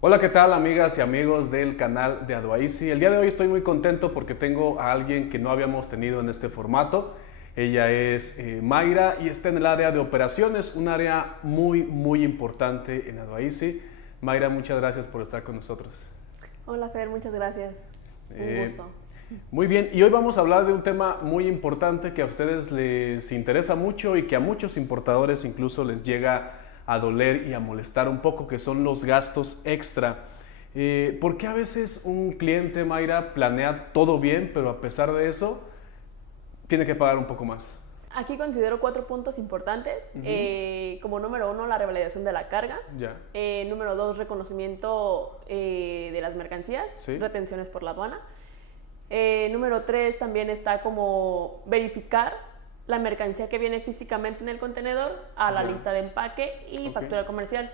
Hola, ¿qué tal amigas y amigos del canal de Aduaisi? El día de hoy estoy muy contento porque tengo a alguien que no habíamos tenido en este formato. Ella es Mayra y está en el área de operaciones, un área muy importante en Aduaisi. Mayra, muchas gracias por estar con nosotros. Hola Fer, muchas gracias. Un gusto. Muy bien, y hoy vamos a hablar de un tema muy importante que a ustedes les interesa mucho y que a muchos importadores incluso les llega a doler y a molestar un poco, que son los gastos extra. ¿Por qué a veces un cliente, Mayra, planea todo bien, pero a pesar de eso tiene que pagar un poco más? Aquí considero 4 puntos importantes. Como número 1, la revalidación de la carga. Ya. Número 2, reconocimiento de las mercancías, Sí. retenciones por la aduana. Número 3 también está como verificar la mercancía que viene físicamente en el contenedor a la lista de empaque y factura comercial.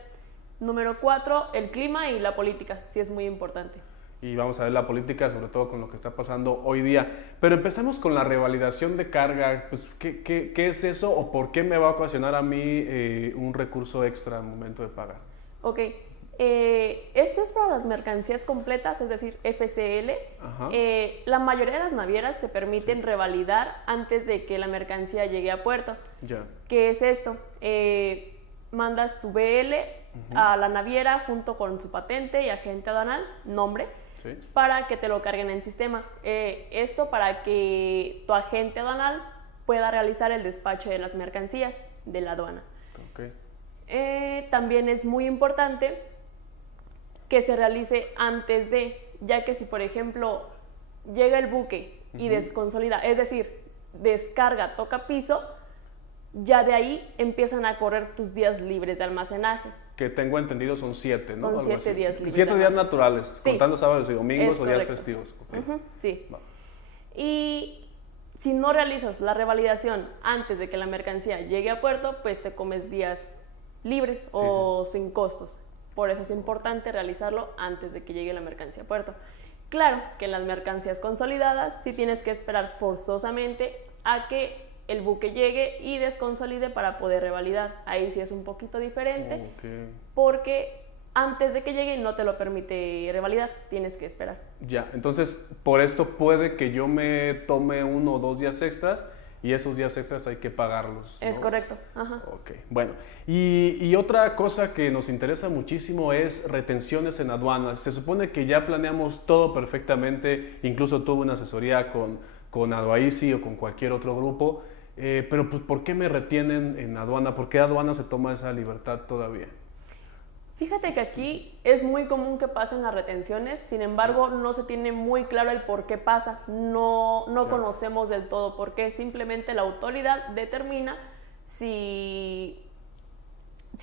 Número 4, el clima y la política, sí es muy importante. Y vamos a ver la política, sobre todo con lo que está pasando hoy día. Pero empecemos con la revalidación de carga. Pues, ¿qué es eso o por qué me va a ocasionar a mí un recurso extra al momento de pagar? Ok, esto es para las mercancías completas, es decir, FCL. La mayoría de las navieras te permiten revalidar antes de que la mercancía llegue a puerto. Ya. ¿Qué es esto? Mandas tu BL a la naviera junto con su patente y agente aduanal, nombre, para que te lo carguen en sistema. Esto para que tu agente aduanal pueda realizar el despacho de las mercancías de la aduana. También es muy importante que se realice antes de, ya que si por ejemplo llega el buque y desconsolida, es decir, descarga, toca piso, ya de ahí empiezan a correr tus días libres de almacenajes. Que tengo entendido son 7, ¿no? Son Algo 7 así. días libres. 7 días naturales, sí, contando sábados y domingos o días correcto. festivos. Sí. Va. Y si no realizas la revalidación antes de que la mercancía llegue a puerto, pues te comes días libres o sin costos. Por eso es importante realizarlo antes de que llegue la mercancía a puerto. Claro que en las mercancías consolidadas sí tienes que esperar forzosamente a que el buque llegue y desconsolide para poder revalidar. Ahí sí es un poquito diferente porque antes de que llegue no te lo permite revalidar, tienes que esperar. Ya, entonces por esto puede que yo me tome 1 o 2 días extras y esos días extras hay que pagarlos, ¿no? Es correcto. Bueno, y otra cosa que nos interesa muchísimo es retenciones en aduanas. Se supone que ya planeamos todo perfectamente, incluso tuve una asesoría con Aduaisi o con cualquier otro grupo, pero pues, ¿por qué me retienen en aduana? ¿Por qué aduana se toma esa libertad todavía? Fíjate que aquí es muy común que pasen las retenciones, sin embargo no se tiene muy claro el por qué pasa, no conocemos del todo por qué, simplemente la autoridad determina si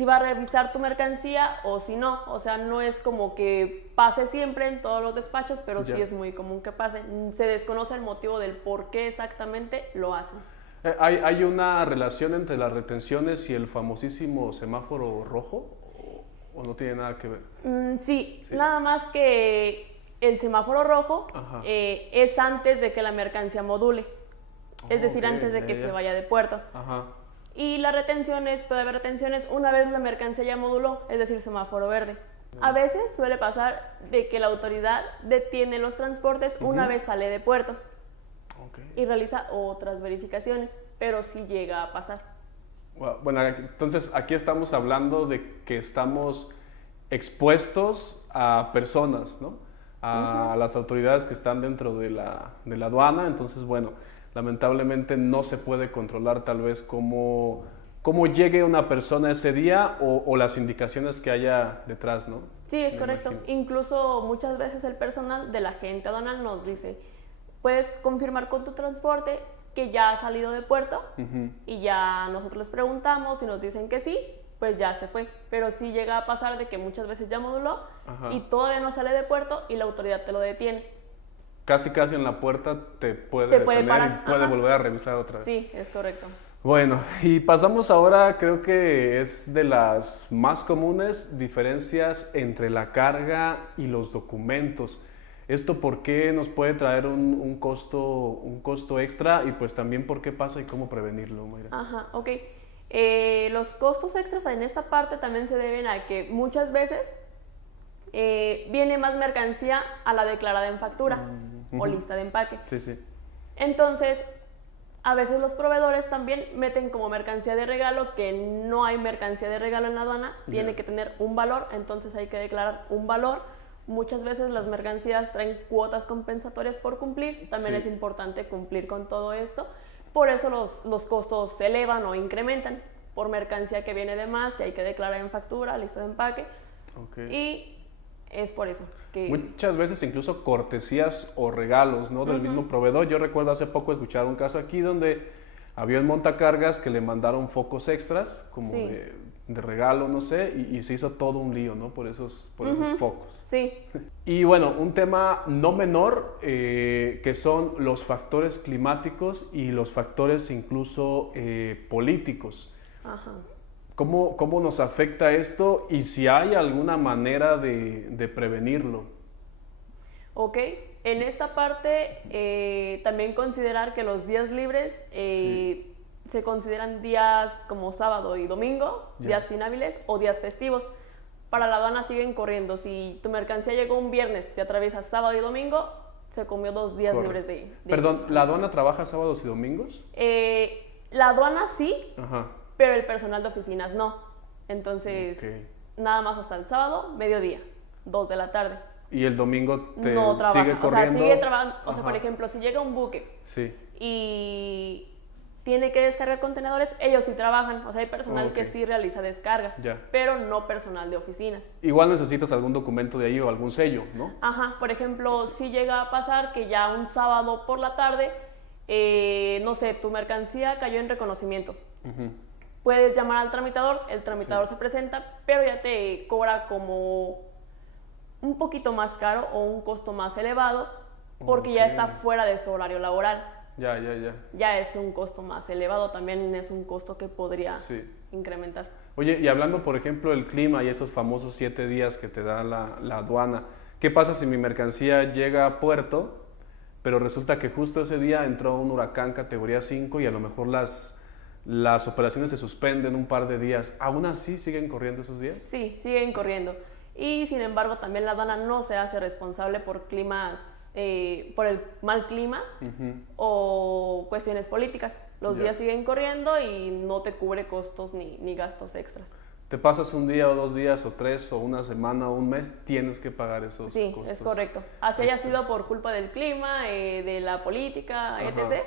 va a revisar tu mercancía o si no, o sea, no es como que pase siempre en todos los despachos, pero sí es muy común que pase, se desconoce el motivo del por qué exactamente lo hacen. ¿Hay una relación entre las retenciones y el famosísimo semáforo rojo? ¿O no tiene nada que ver? Sí, nada más que el semáforo rojo es antes de que la mercancía module, es decir, antes de que se vaya de puerto. Y las retenciones, puede haber retenciones una vez la mercancía ya moduló, es decir, semáforo verde. A veces suele pasar de que la autoridad detiene los transportes una vez sale de puerto y realiza otras verificaciones, pero sí llega a pasar. Bueno, entonces aquí estamos hablando de que estamos expuestos a personas, ¿no? A las autoridades que están dentro de la aduana. Entonces, bueno, lamentablemente no se puede controlar tal vez cómo llegue una persona ese día o las indicaciones que haya detrás, ¿no? Sí, es correcto. Incluso muchas veces el personal de la agente aduanal nos dice, puedes confirmar con tu transporte que ya ha salido de puerto y ya nosotros les preguntamos y nos dicen que sí, pues ya se fue. Pero sí llega a pasar de que muchas veces ya moduló y todavía no sale de puerto y la autoridad te lo detiene. Casi en la puerta te puede detener parar. Y puede volver a revisar otra vez. Sí, es correcto. Bueno, y pasamos ahora, creo que es de las más comunes, diferencias entre la carga y los documentos. ¿Esto por qué nos puede traer un costo extra? Y pues también por qué pasa y cómo prevenirlo, Mayra. Ajá, ok. Los costos extras en esta parte también se deben a que muchas veces viene más mercancía a la declarada en factura o lista de empaque. Sí, sí. Entonces, a veces los proveedores también meten como mercancía de regalo que no hay mercancía de regalo en la aduana, tiene que tener un valor, entonces hay que declarar un valor. Muchas veces las mercancías traen cuotas compensatorias por cumplir, también es importante cumplir con todo esto. Por eso los costos se elevan o incrementan por mercancía que viene de más, que hay que declarar en factura, lista de empaque. Y es por eso que... Muchas veces incluso cortesías o regalos, ¿no? Del mismo proveedor. Yo recuerdo hace poco escuchar un caso aquí donde había un montacargas que le mandaron focos extras, como de regalo, no sé, y se hizo todo un lío, ¿no? Por esos focos. Sí. Y bueno, un tema no menor, que son los factores climáticos y los factores incluso políticos. Ajá. ¿Cómo nos afecta esto y si hay alguna manera de prevenirlo? Ok, en esta parte también considerar que los días libres se consideran días como sábado y domingo, días inhábiles o días festivos. Para la aduana siguen corriendo. Si tu mercancía llegó un viernes, si atraviesas sábado y domingo, se comió 2 días libres de... Perdón, ¿la aduana trabaja sábados y domingos? La aduana sí, Ajá. pero el personal de oficinas no. Entonces, nada más hasta el sábado, mediodía, 2 de la tarde. ¿Y el domingo no trabaja, sigue corriendo? O sea, sigue trabajando. O sea, por ejemplo, si llega un buque y tiene que descargar contenedores, ellos sí trabajan. O sea, hay personal que sí realiza descargas, pero no personal de oficinas. Igual necesitas algún documento de ahí o algún sello, ¿no? Ajá, por ejemplo, si llega a pasar que ya un sábado por la tarde, no sé, tu mercancía cayó en reconocimiento. Puedes llamar al tramitador, el tramitador se presenta, pero ya te cobra como un poquito más caro o un costo más elevado porque ya está fuera de su horario laboral. Ya es un costo más elevado, también es un costo que podría incrementar. Oye, y hablando por ejemplo del clima y estos famosos 7 días que te da la aduana, ¿qué pasa si mi mercancía llega a puerto, pero resulta que justo ese día entró un huracán categoría 5 y a lo mejor las operaciones se suspenden un par de días? ¿Aún así siguen corriendo esos días? Sí, siguen corriendo. Y sin embargo también la aduana no se hace responsable por climas, por el mal clima o cuestiones políticas. Los días siguen corriendo y no te cubre costos ni gastos extras. Te pasas un día o 2 días o 3 o una semana o un mes, tienes que pagar esos costos. Sí, es correcto. Así haya sido por culpa del clima, de la política, etc.,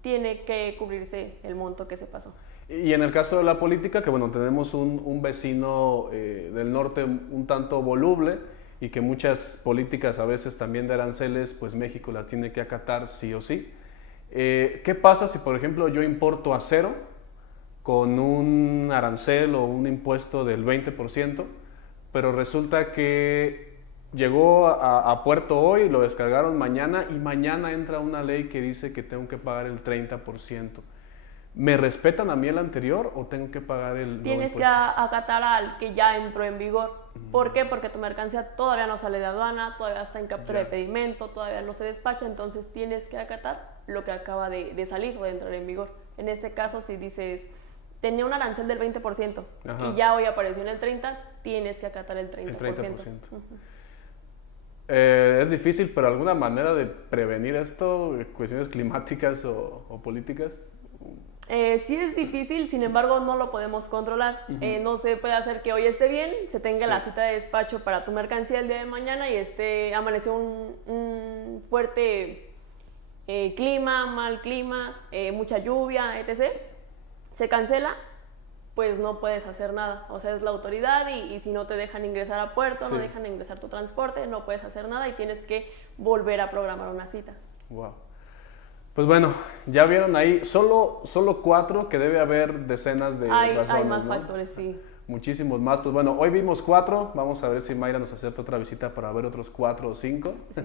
tiene que cubrirse el monto que se pasó. Y en el caso de la política, que bueno, tenemos un vecino del norte un tanto voluble y que muchas políticas a veces también de aranceles, pues México las tiene que acatar sí o sí. ¿Qué pasa si, por ejemplo, yo importo acero con un arancel o un impuesto del 20%, pero resulta que llegó a puerto hoy, lo descargaron mañana y mañana entra una ley que dice que tengo que pagar el 30%? ¿Me respetan a mí el anterior o tengo que pagar el nuevo Tienes impuesto? que acatar al que ya entró en vigor. ¿Por qué? Porque tu mercancía todavía no sale de aduana, todavía está en captura de pedimento, todavía no se despacha, entonces tienes que acatar lo que acaba de salir o de entrar en vigor. En este caso, si dices, tenía un arancel del 20% y ya hoy apareció en el 30%, tienes que acatar el 30%. El 30%. Es difícil, pero ¿alguna manera de prevenir esto? ¿Cuestiones climáticas o políticas? Sí es difícil, sin embargo no lo podemos controlar. No se puede hacer que hoy esté bien, se tenga la cita de despacho para tu mercancía el día de mañana y amaneció un fuerte clima, mal clima, mucha lluvia, etc. Se cancela, pues no puedes hacer nada. O sea, es la autoridad y si no te dejan ingresar a puerto, no dejan ingresar tu transporte, no puedes hacer nada y tienes que volver a programar una cita. Wow. Pues bueno, ya vieron ahí, solo 4, que debe haber decenas de razones, hay más ¿no? factores, sí. Muchísimos más. Pues bueno, hoy vimos 4, vamos a ver si Mayra nos acepta otra visita para ver otros 4 o 5. Sí.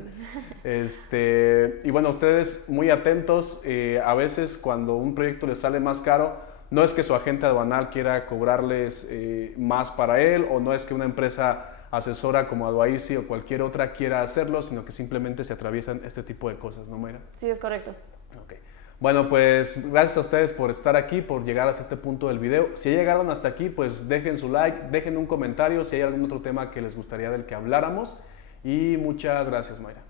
Y bueno, ustedes muy atentos, a veces cuando un proyecto les sale más caro, no es que su agente aduanal quiera cobrarles más para él, o no es que una empresa asesora como Aduaisi o cualquier otra quiera hacerlo, sino que simplemente se atraviesan este tipo de cosas, ¿no, Mayra? Sí, es correcto. Ok. Bueno, pues gracias a ustedes por estar aquí, por llegar hasta este punto del video. Si llegaron hasta aquí, pues dejen su like, dejen un comentario si hay algún otro tema que les gustaría del que habláramos. Y muchas gracias, Mayra.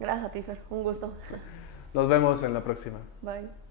Gracias a ti, Fer. Un gusto. Nos vemos en la próxima. Bye.